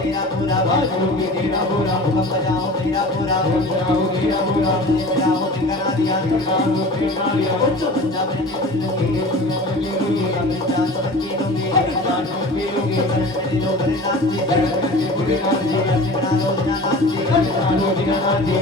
तेरा पूरा करूंगी तेरा पूरा हुक्म बजाओ तेरा पूरा बजाओ तेरा पूरा बजाओ ठिकाना दिया कुछ बंदा बने लूंगी अपनी जान समझी लूंगी जान समझी लूंगी तेरी लोग रे नाची तेरी नाची तेरा लोग ना नाची तेरा लोग ना नाची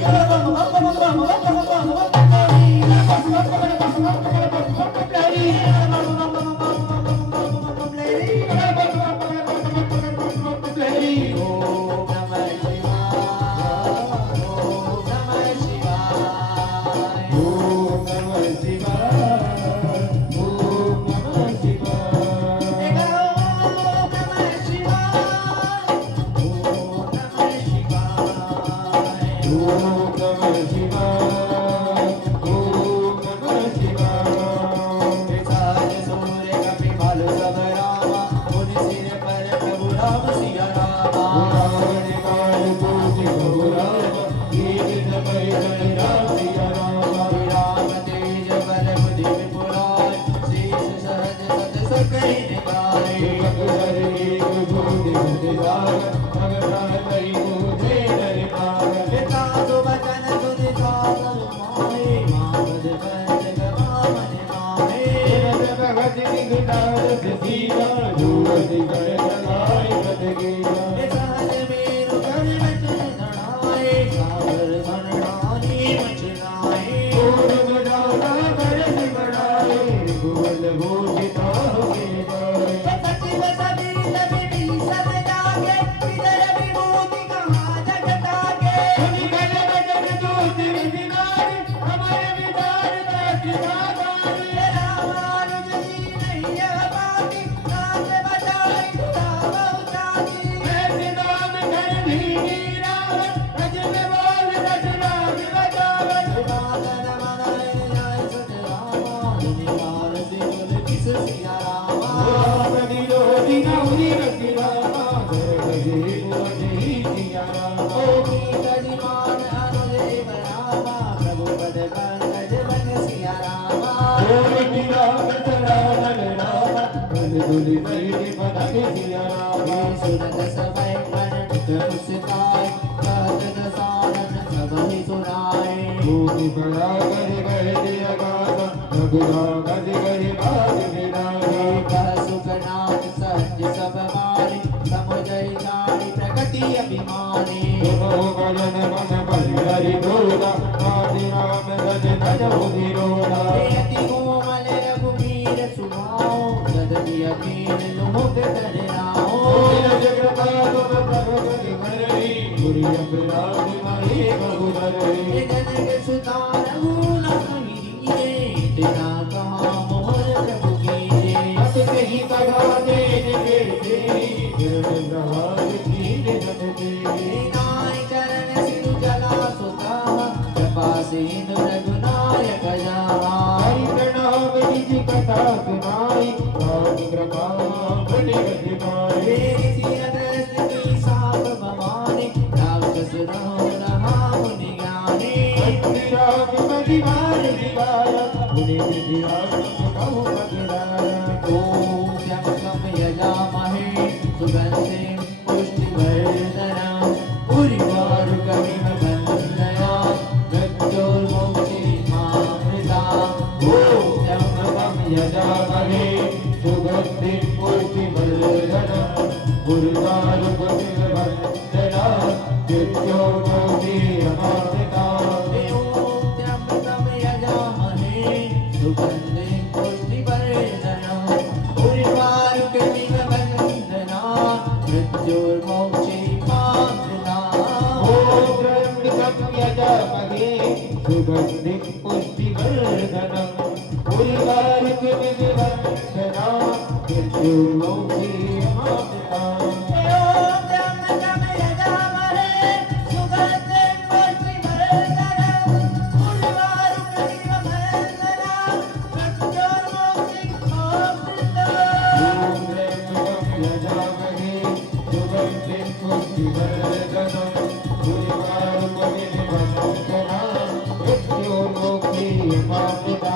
मातृका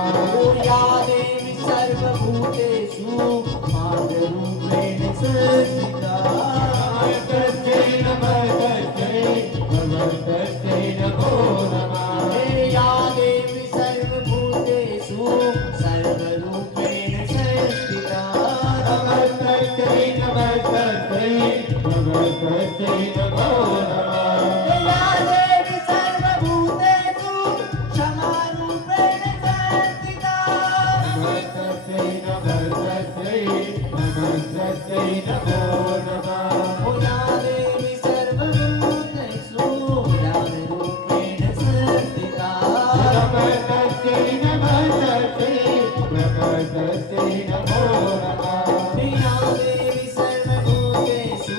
या देवी सर्वभूतेषु मातृरूपेण संस्थिता नमस्तस्यै नमस्तस्यै नमो नमः या देवी सर्वभूतेषु सर्वरूपेण संस्थिता नमस्तस्यै नमस्तस्यै नमो नमः या देवी सर्वभूतेषु क्षमारूपेण संस्थिता नमस्तस्यै नमस्तस्यै नमो नमः या देवी सर्वभूतेषु ज्ञानरूपेण संस्थिता नमस्तस्यै नमस्तस्यै नमो नमः या देवी सर्वभूतेषु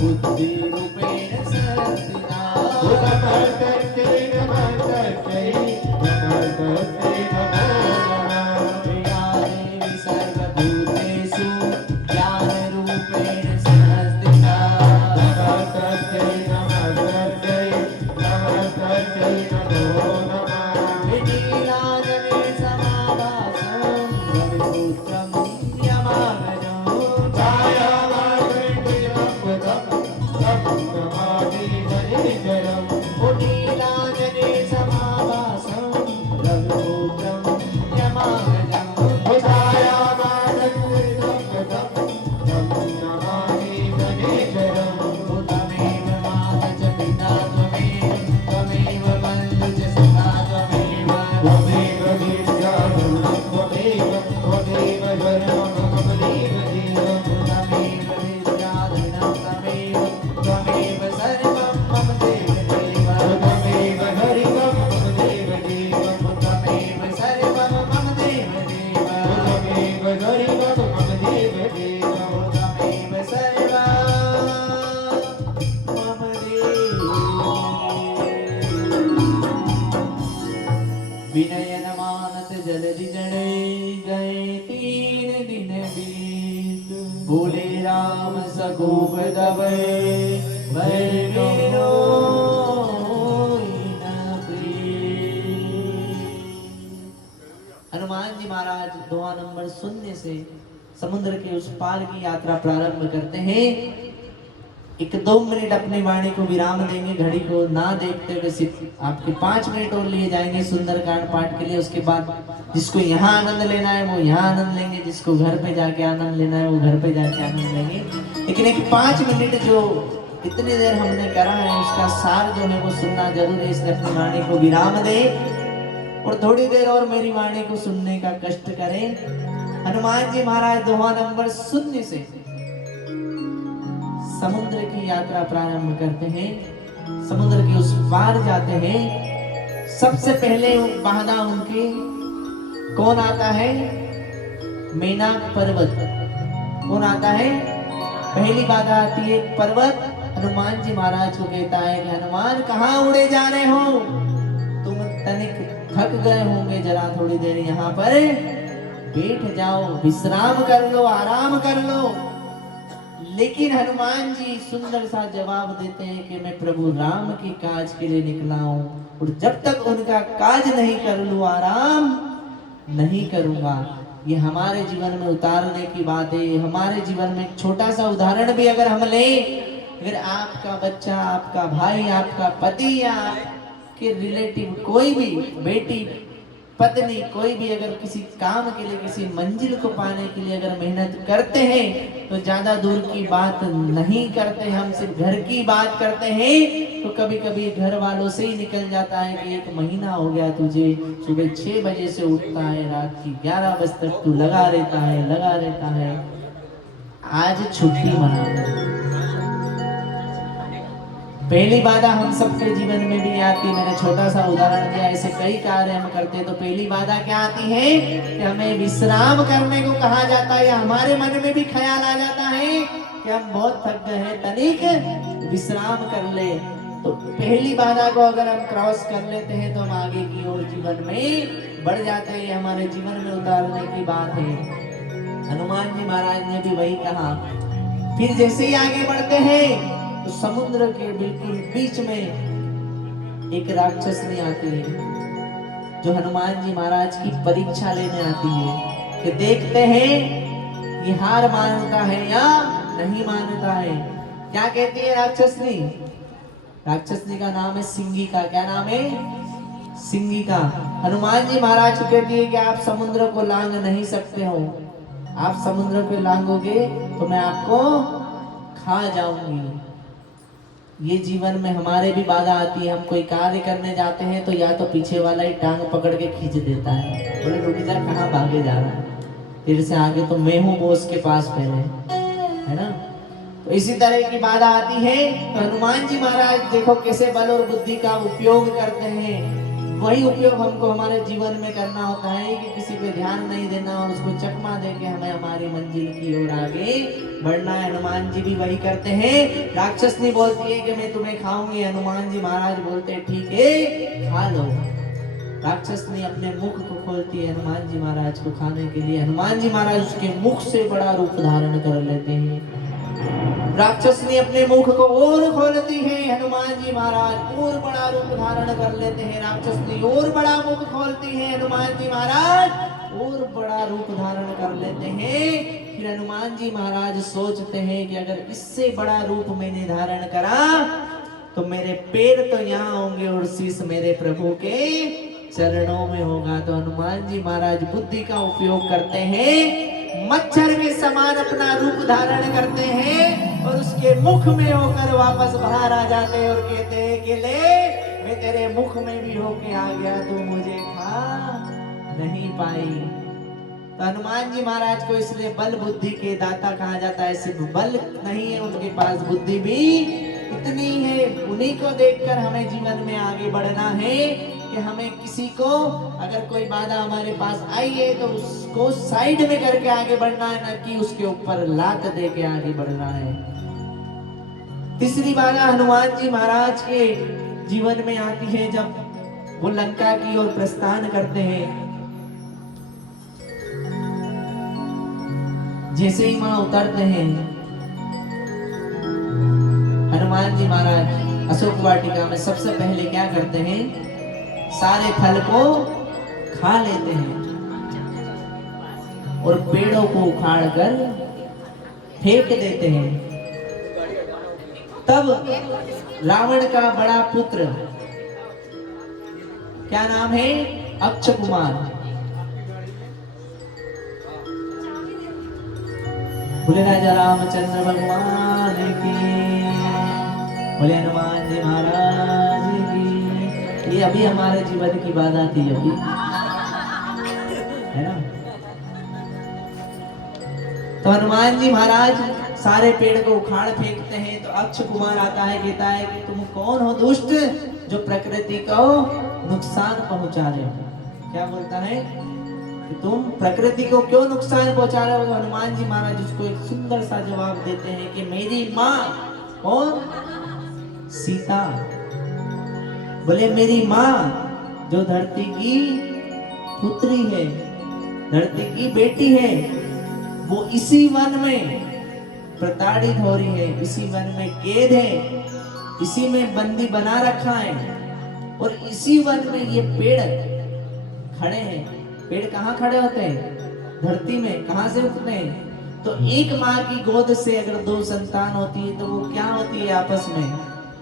बुद्धिरूपेण संस्थिता नमस्तस्यै नमस्तस्यै नमो नमः या देवी सर्वभूतेषु ज्ञानरूपेण संस्थिता नमस्तस्यै नमस्तस्यै नमो नमः विधिराजने समाभासं रविपुत्रं यमागजं विधिराजने समाभासं रविपुत्रं यमागजं त्वमेव माता च पिता त्वमेव त्वमेव बन्धु च सखा त्वमेव त्वमेव विद्या त्वमेव त्वमेव धर्मं त्वमेव जीवं त्वमेव विद्याधनं त्वमेव त्वमेव सर्वं मम देवदेव त्वमेव हरिवं मम देवदेव त्वमेव सर्वं मम देवदेव त्वमेव हरिवं मम देवदेव त्वमेव सर्वं मम देवदेव विनयन मानत जलधि जड़े गए 3 दिन बीत बोले राम सगोप दबे भय मेरो न प्रिय। हनुमान जी महाराज दुआ नंबर 0 से समुद्र के उस पार की यात्रा प्रारंभ करते हैं। 1-2 मिनट अपनी वाणी को विराम देंगे, घड़ी को ना देखते हुए सिर्फ आपके 5 मिनट और लिए जाएंगे सुंदरकांड पाठ के लिए। उसके बाद जिसको यहाँ आनंद लेना है वो यहाँ आनंद लेंगे, जिसको घर पे जाके आनंद लेना है वो घर पे जाके आनंद लेंगे। लेकिन एक 5 मिनट जो इतनी देर हमने करा है उसका सार जो है वो सुनना जरूर है, इसलिए अपनी वाणी को विराम दे और थोड़ी देर और मेरी वाणी को सुनने का कष्ट करें। हनुमान जी महाराज दोहा नंबर 0 से समुद्र की यात्रा प्रारंभ करते हैं, समुद्र के उस पार जाते हैं। सबसे पहले बाधा उनके कौन आता है? मेनाक पर्वत। कौन आता है? पहली बाधा आती है पर्वत। हनुमान जी महाराज को कहता है कि हनुमान कहाँ उड़े जा रहे हो? तुम तनिक थक गए होंगे, जरा थोड़ी देर यहाँ पर बैठ जाओ, विश्राम कर लो, आराम कर लो। लेकिन हनुमान जी सुंदर सा जवाब देते हैं कि मैं प्रभु राम के काज के लिए निकला हूं और जब तक उनका काज नहीं कर लूं आराम नहीं करूंगा। ये हमारे जीवन में उतारने की बात है। हमारे जीवन में एक छोटा सा उदाहरण भी अगर हम लें, अगर आपका बच्चा, आपका भाई, आपका पति या आपके रिलेटिव कोई भी, बेटी, पत्नी, कोई भी अगर किसी काम के लिए, किसी मंजिल को पाने के लिए अगर मेहनत करते हैं तो ज्यादा दूर की बात नहीं करते, हम सिर्फ घर की बात करते हैं। तो कभी कभी घर वालों से ही निकल जाता है कि 1 महीना हो गया तुझे सुबह 6 बजे से उठता है, रात की 11 बजे तक तू लगा रहता है, आज छुट्टी मना। पहली बाधा हम सबके जीवन में भी आती है। मैंने छोटा सा उदाहरण दिया, ऐसे कई कार्य हम करते हैं तो पहली बाधा क्या आती है कि हमें विश्राम करने को कहा जाता है, या हमारे मन में भी ख्याल आ जाता है कि हम बहुत थक गए हैं, तनिक विश्राम कर ले। तो पहली बाधा को अगर हम क्रॉस कर लेते हैं तो हम आगे की ओर जीवन में बढ़ जाते हैं। हमारे जीवन में उतारने की बात है। हनुमान जी महाराज ने भी वही कहा। फिर जैसे ही आगे बढ़ते हैं तो समुद्र के बिल्कुल बीच में एक राक्षसनी आती है। जो हनुमान जी महाराज की परीक्षा लेने आती है कि देखते हैं ये हार मानता है या नहीं मानता है। क्या कहती है राक्षसनी? राक्षसनी का नाम है सिंगिका। क्या नाम है? सिंगिका। हनुमान जी महाराज को कहती है कि आप समुद्र को लांग नहीं सकते हो, आप समुद्र को लांगोगे तो मैं आपको खा जाऊंगी। ये जीवन में हमारे भी बाधा आती है। हम कोई कार्य करने जाते हैं तो या तो पीछे वाला ही टांग पकड़ के खींच देता है, बोले रुक जा, कहाँ भागे जा रहा है, तेरे से आगे तो मैं हूँ बॉस के पास पहले, है ना। तो इसी तरह की बाधा आती है। तो हनुमान जी महाराज देखो कैसे बल और बुद्धि का उपयोग करते हैं। वही उपयोग हमको हमारे जीवन में करना होता है कि किसी पे ध्यान नहीं देना और उसको चकमा दे के हमें हमारी मंजिल की ओर आगे बढ़ना है। हनुमान जी भी वही करते हैं। राक्षसनी बोलती है कि मैं तुम्हें खाऊंगी, हनुमान जी महाराज बोलते हैं ठीक है खा लो। राक्षसनी अपने मुख को खोलती है हनुमान जी महाराज को खाने के लिए। हनुमान जी महाराज उसके मुख से बड़ा रूप धारण कर लेते हैं। राक्षसनी अपने मुख को और खोलती है, हनुमान जी महाराज और बड़ा रूप धारण कर लेते हैं। राक्षसनी और बड़ा मुख खोलती है, हनुमान जी महाराज और बड़ा रूप धारण कर लेते हैं। फिर हनुमान जी महाराज सोचते हैं कि अगर इससे बड़ा रूप मैंने धारण करा तो मेरे पैर तो यहाँ होंगे और शीश मेरे प्रभु के चरणों में होगा। तो हनुमान जी महाराज बुद्धि का उपयोग करते हैं, मच्छर के समान अपना रूप धारण करते हैं और उसके मुख में होकर वापस बाहर आ जाते हैं और कहते हैं कि ले मैं तेरे मुख में भी होके आ गया, तू मुझे खा नहीं पाई। तो हनुमान जी महाराज को इसलिए बल बुद्धि के दाता कहा जाता है। सिर्फ बल नहीं है उनके पास, बुद्धि भी इतनी है। उन्हीं को देखकर हमें जीवन में आगे बढ़ना है कि हमें किसी को अगर कोई बाधा हमारे पास आई है तो उसको साइड में करके आगे बढ़ना है, न कि उसके ऊपर लात दे के आगे बढ़ना है। तीसरी बाधा हनुमान जी महाराज के जीवन में आती है जब वो लंका की ओर प्रस्थान करते हैं। जैसे ही वहां उतरते हैं हनुमान जी महाराज अशोक वाटिका में सबसे पहले क्या करते हैं? सारे फल को खा लेते हैं और पेड़ों को उखाड़कर फेंक देते हैं। तब रावण का बड़ा पुत्र, क्या नाम है? अक्षय कुमार, बोले राजा रामचंद्र भगवान की, बोले हनुमान जी महाराज की। ये अभी हमारे जीवन की बाधा थी अभी, है ना। तो हनुमान जी महाराज सारे पेड़ को उखाड़ फेंकते हैं। तो अक्षय कुमार आता है, कहता है कि तुम कौन हो दुष्ट जो प्रकृति को नुकसान पहुंचा रहे हो। क्या बोलता है कि तुम प्रकृति को क्यों नुकसान पहुंचा रहे हो। तो हनुमान जी महाराज उसको एक सुंदर सा जवाब देते हैं कि मेरी माँ कौन? सीता। बोले मेरी माँ जो धरती की पुत्री है, धरती की बेटी है, वो इसी वन में प्रताड़ित हो रही है, इसी वन में कैद है, इसी में बंदी बना रखा है और इसी वन में ये पेड़ खड़े हैं। पेड़ कहाँ खड़े होते हैं? धरती में। कहाँ से उगते हैं? तो एक माँ की गोद से अगर दो संतान होती है तो वो क्या होती है? आपस में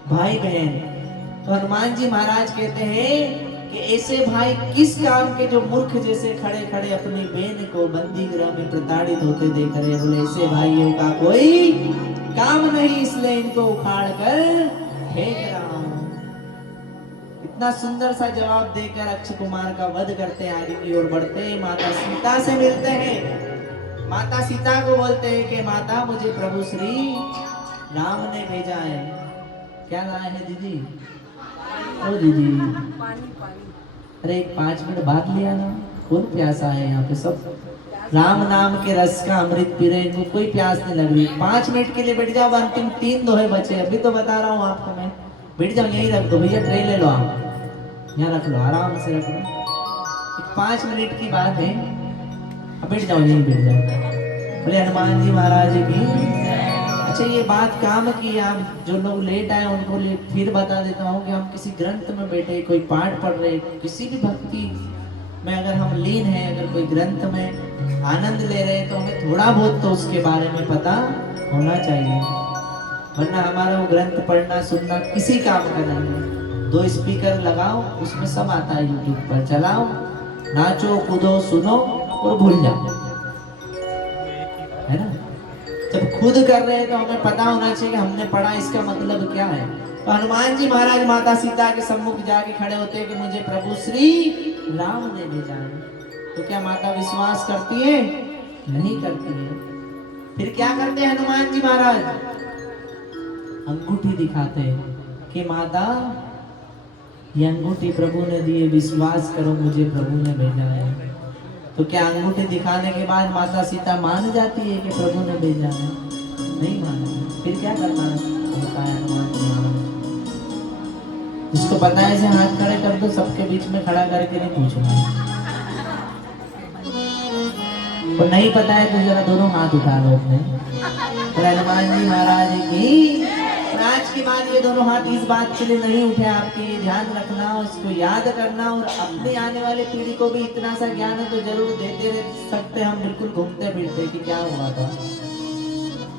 भाई बहन। तो हनुमान जी महाराज कहते हैं कि ऐसे भाई किस काम के जो मूर्ख जैसे खड़े खड़े अपनी बहन को बंदी गृह में प्रताड़ित होते देख रहे हैं। बोले ऐसे भाइयों का कोई काम नहीं, इसलिए इनको उखाड़ कर फेंक रहा हूं। इतना सुंदर सा जवाब देकर अक्षय कुमार का वध करते हैं, आगे की ओर बढ़ते हैं, माता सीता से मिलते हैं। माता सीता को बोलते हैं कि माता मुझे प्रभु श्री राम ने भेजा है। क्या लाए हैं दीदी? ओ दीदी अरे 5 मिनट बाद लिया ना, कौन प्यासा है यहाँ पे? सब राम नाम के रस का अमृत पी रहे, इनको कोई प्यास नहीं लग रही। 5 मिनट के लिए बैठ जाओ, अंतिम 3 दोहे बचे। अभी तो बता रहा हूँ आपको मैं, बैठ जाओ यहीं रख दो भैया, ट्रे ले लो आप, यहाँ रख लो, आराम से रख लो। 5 मिनट की बात है, अब बैठ जाओ यहीं बैठ जाओ। बोले हनुमान जी महाराज की। अच्छा ये बात काम की। आप जो लोग लेट आए उनको फिर बता देता हूँ कि हम किसी ग्रंथ में बैठे, कोई पाठ पढ़ रहे, किसी भी भक्ति में अगर हम लीन हैं, अगर कोई ग्रंथ में आनंद ले रहे हैं, तो हमें थोड़ा बहुत तो उसके बारे में पता होना चाहिए, वरना हमारा वो ग्रंथ पढ़ना सुनना किसी काम का नहीं है। 2 स्पीकर लगाओ, उसमें सब आता है, यूट्यूब पर चलाओ, नाचो कूदो सुनो और भूल जाओ, है ना। जब खुद कर रहे हैं तो हमें पता होना चाहिए कि हमने पढ़ा इसका मतलब क्या है। तो हनुमान जी महाराज माता सीता के सम्मुख जाके खड़े होते हैं कि मुझे प्रभु श्री राम ने भेजा है। तो क्या माता विश्वास करती है? नहीं करती है। फिर क्या करते हैं हनुमान जी महाराज? अंगूठी दिखाते हैं कि माता ये अंगूठी प्रभु ने दी है, विश्वास करो मुझे प्रभु ने भेजा है। तो क्या अंगूठी दिखाने के बाद माता सीता मान जाती है कि प्रभु ने भेजा है? नहीं मानती। फिर क्या करना होता है हनुमान जी महाराज? जिसको पता है इसे हाथ खड़े कर दो, सबके बीच में खड़ा करके नहीं पूछना, और नहीं पता है तो जरा दोनों हाथ उठा लो अपने। हनुमान जी महाराज की आज के बाद ये दोनों हाथ इस बात के लिए नहीं उठे, आपके ये ध्यान रखना, उसको याद करना, और अपने आने वाले पीढ़ी को भी इतना सा ज्ञान तो जरूर देते रह सकते हम, बिल्कुल घूमते फिरते कि क्या हुआ था,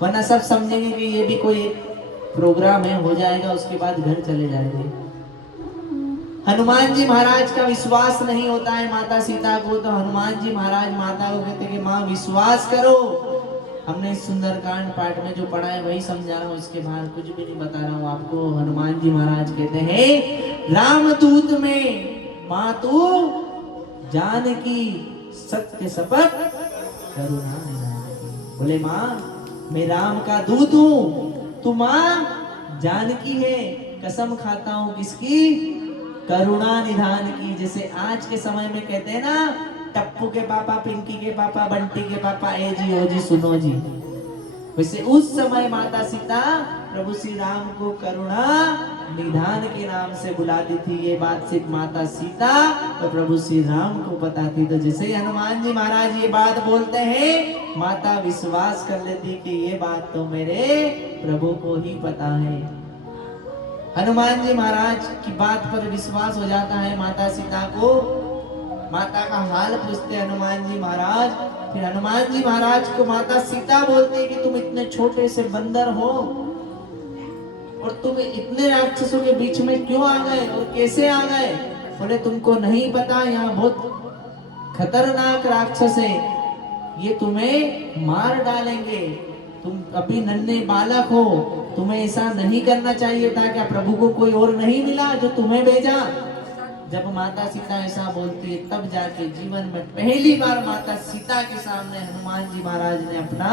वरना सब समझेंगे कि ये भी कोई प्रोग्राम है, हो जाएगा उसके बाद घर चले जाएंगे। हनुमान जी महाराज का विश्वास नहीं होता है माता सीता को, तो हनुमान जी महाराज माता को कहते कि माँ विश्वास करो, हमने सुंदरकांड पाठ में जो पढ़ा है वही समझा रहा हूँ, इसके बाहर कुछ भी नहीं बता रहा हूँ आपको। हनुमान जी महाराज कहते हैं रामदूत में माँ तू जानकी सत्य शपथ करुणा निधान। बोले माँ मैं राम का दूत हूँ, तू माँ जानकी है, कसम खाता हूँ किसकी? करुणा निधान की। जैसे आज के समय में कहते हैं ना, टप्पू के पापा, पिंकी के पापा, बंटी के पापा, ए जी ओ जी सुनो जी, वैसे उस समय माता सीता प्रभु श्री राम को करुणा निधान के नाम से बुलाती थी। ये बात सिर्फ माता सीता और प्रभु श्री राम को पता थी। तो जैसे हनुमान जी महाराज ये बात बोलते हैं, माता विश्वास कर लेती कि ये बात तो मेरे प्रभु को ही पता है। हनुमान जी महाराज की बात पर विश्वास हो जाता है माता सीता को। माता का हाल पूछते हनुमान जी महाराज। फिर हनुमान जी महाराज को माता सीता बोलते हैं कि तुम इतने छोटे से बंदर हो और तुम इतने राक्षसों के बीच में क्यों आ गए और कैसे आ गए? बोले तुमको नहीं पता, यहाँ बहुत खतरनाक राक्षस है, ये तुम्हें मार डालेंगे, तुम अभी नन्हे बालक हो, तुम्हें ऐसा नहीं करना चाहिए था। क्या प्रभु को कोई और नहीं मिला जो तुम्हें भेजा? जब माता सीता ऐसा बोलती है तब जाके जीवन में पहली बार माता सीता के सामने हनुमान जी महाराज ने अपना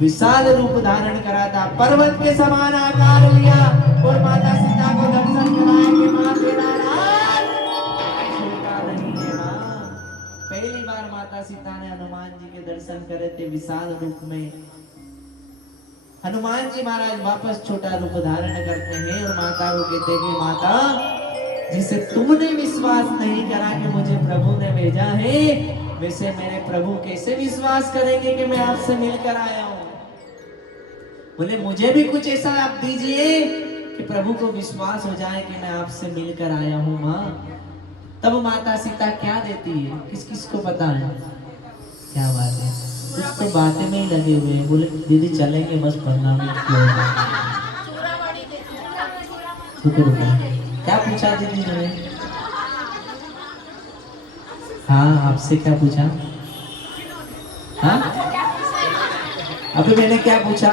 विशाल रूप धारण करा था, पर्वत के समान आकार लिया और माता सीता को दर्शन कराया कि मां तेरा राज छोटा नहीं है। मां पहली बार माता सीता ने हनुमान जी के दर्शन करे थे विशाल रूप में। हनुमान जी महाराज वापस छोटा रूप धारण करते हैं और माता को कहते हैं कि माता जिसे तुमने विश्वास नहीं करा कि मुझे प्रभु ने भेजा है, वैसे मेरे प्रभु कैसे विश्वास करेंगे कि मैं आपसे मिलकर आया हूं? बोले मुझे भी कुछ ऐसा आप दीजिए कि प्रभु को विश्वास हो जाए कि मैं आपसे मिलकर आया हूं माँ। तब माता सीता क्या देती है, किस किस को पता है? क्या बात है, कुछ तो बातें में ही लगे हुए हैं। बोले दीदी चलेंगे बस 15 मिनट। क्या पूछा दीदी ने? हाँ आपसे क्या पूछा? हाँ अभी मैंने क्या पूछा?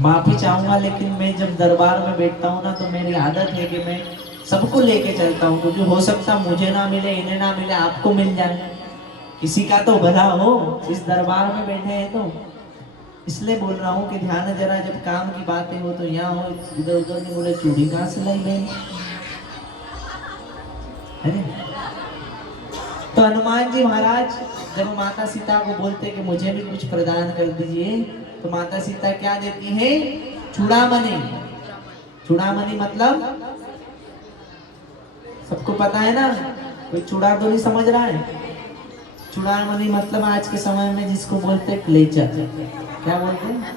माफी चाहूंगा, लेकिन मैं जब दरबार में बैठता हूँ ना तो मेरी आदत है कि मैं सबको लेके चलता हूँ, क्योंकि हो सकता मुझे ना मिले, इन्हें ना मिले, आपको मिल जाए, किसी का तो भला हो। इस दरबार में बैठे हैं तो इसलिए बोल रहा हूँ कि ध्यान जरा, जब काम की बातें हो तो यहाँ हो, इधर उधर नहीं। बोले चूड़ी कहाँ से लाई गई? तो हनुमान जी महाराज जब माता सीता को बोलते कि मुझे भी कुछ प्रदान कर दीजिए, तो माता सीता क्या देती है? चूड़ामणि। चूड़ामणि मतलब सबको पता है ना, कोई चूड़ा तो नहीं समझ रहा है। चूड़ामणि मतलब आज के समय में जिसको बोलते हैं क्लेचर। क्या बोलते हैं,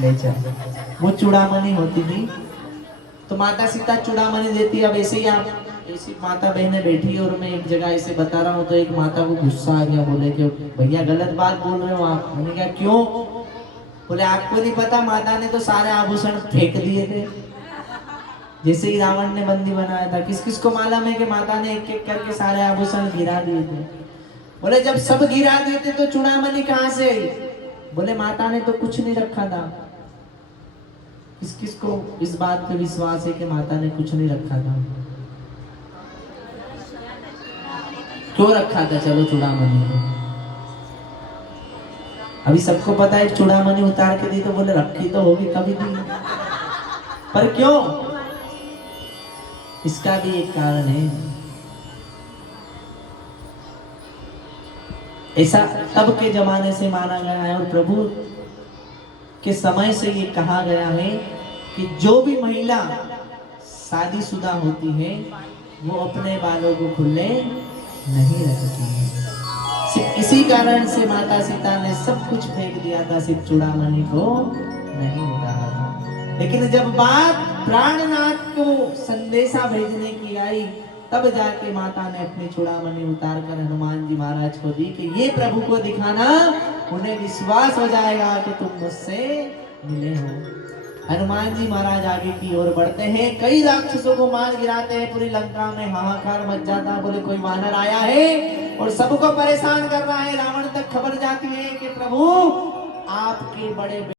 ले चल। वो चूड़ामणि होती थी, तो माता सीता चूड़ामणि देती। अब ऐसे ही आप ऐसी माता बहनें बैठी और मैं एक जगह ऐसे बता रहा हूँ, तो एक माता को गुस्सा आ गया, बोले कि भैया गलत बात बोल रहे हो आप। मैंने कहा क्यों? बोले आपको नहीं पता, माता ने तो सारे आभूषण फेंक दिए थे, जैसे ही रावण ने बंदी बनाया था। किस किस को मालूम है कि माता ने एक एक करके सारे आभूषण गिरा दिए थे? बोले जब सब गिरा देते तो चूड़ामणि कहां से आई? बोले माता ने तो कुछ नहीं रखा था। किस किस को इस बात पे विश्वास है कि माता ने कुछ नहीं रखा था? क्यों रखा था? चलो चूड़ामणि को अभी सबको पता है, चूड़ामणि उतार के दी तो बोले रखी तो होगी कभी दी, पर क्यों? इसका भी एक कारण है। ऐसा तब के जमाने से माना गया है और प्रभु के समय से ये कहा गया है कि जो भी महिला शादीशुदा होती है वो अपने बालों को खुले नहीं रखती है। सिर्फ इसी कारण से माता सीता ने सब कुछ फेंक दिया था, सिर्फ चूड़ामणि को नहीं उतारा था। लेकिन जब बात प्राणनाथ को संदेशा भेजने की आई, तब जाके माता ने अपनी चूड़ामणि उतार कर हनुमान जी महाराज को दी कि ये प्रभु को दिखाना, उन्हें विश्वास हो जाएगा कि तुम मुझसे मिले हो। हनुमान जी महाराज आगे की ओर बढ़ते हैं, कई राक्षसों को मार गिराते हैं, पूरी लंका में हाहाकार मच जाता। बोले कोई वानर आया है और सबको परेशान कर रहा है। रावण तक खबर जाती है कि प्रभु आपके बड़े